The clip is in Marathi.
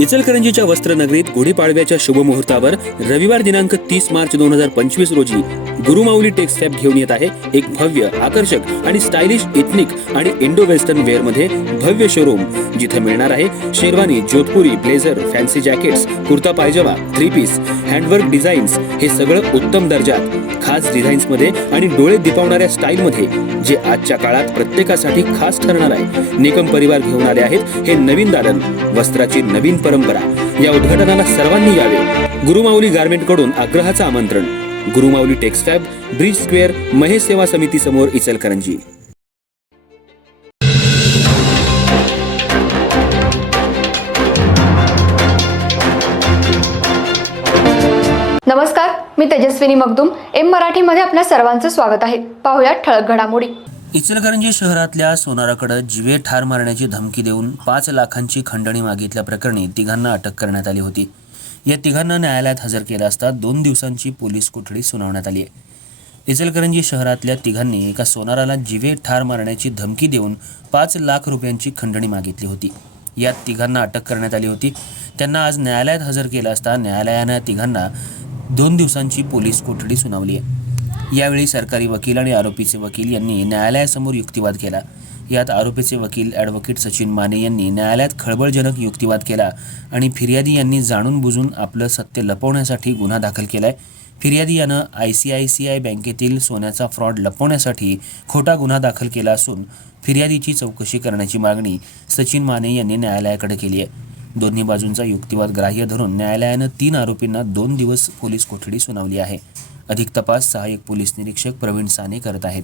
इचलकरंजीच्या वस्त्रनगरीत गुढीपाडव्याच्या शुभमुहूर्तावर रविवार दिनांक तीस मार्च दोन हजार पंचवीस रोजी गुरुमाऊली टेक्सफॅब घेऊन येत आहे एक भव्य आकर्षक आणि स्टायलिश इथनिक आणि इंडो वेस्टर्न वेअरमध्ये भव्य शोरूम जिथे मिळणार आहे sherwani Jodhpuri blazer fancy jackets kurta pyjama three piece handwork designs हे सगळं उत्तम दर्जात खास डिझाईन्समध्ये आणि डोळे दिपावणाऱ्या स्टाईल मध्ये जे आजच्या काळात प्रत्येकासाठी खास ठरणार आहे. निकम परिवार घेऊन आले आहेत हे नवीन दालन वस्त्राची नवीन परंपरा. या उद्घाटनाला सर्वांनी यावे. गुरुमाऊली गार्मेंटकडून आग्रहाचं आमंत्रण. Gurumauli textile bridge square Mahesh Seva Samiti समोर इचलकरंजी. नमस्कार मी तेजस्विनी मगदुम. एम मराठीमध्ये आपल्या सर्वांचं स्वागत आहे. पाहुयात ठळक घडामोडी. इचलकरंजी शहरातल्या सोनाराकडे जिवे ठार मारण्याची धमकी देऊन पाच लाखांची खंडणी मागितल्या प्रकरणी तिघांना अटक करण्यात आली होती. या तिघांना न्यायालयात हजर केलं असता दोन दिवसांची पोलीस कोठडी सुनावण्यात आली आहे. इचलकरंजी शहरातल्या तिघांनी एका सोनाराला जिवे ठार मारण्याची धमकी देऊन पाच लाख रुपयांची खंडणी मागितली होती. यात तिघांना अटक करण्यात आली होती. त्यांना आज न्यायालयात हजर केलं असता न्यायालयानं तिघांना दोन दिवसांची पोलीस कोठडी सुनावली आहे. यावेळी सरकारी वकील आणि आरोपीचे वकील यांनी न्यायालयासमोर युक्तिवाद केला. यात आरोपीचे वकील ॲडव्होकेट सचिन माने यांनी न्यायालयात खळबळजनक युक्तिवाद केला आणि फिर्यादी यांनी जाणून बुजून आपलं सत्य लपवण्यासाठी गुन्हा दाखल केलाय. फिर्यादी यानं I C I C I बँकेतील सोन्याचा फ्रॉड लपवण्यासाठी खोटा गुन्हा दाखल केला असून फिर्यादीची चौकशी करण्याची मागणी सचिन माने यांनी न्यायालयाकडे केली आहे. दोन्ही बाजूंचा युक्तिवाद ग्राह्य धरून न्यायालयानं तीन आरोपींना दोन दिवस पोलीस कोठडी सुनावली आहे. अधिक तपास सहाय्यक पोलीस निरीक्षक प्रवीण साने करत आहेत.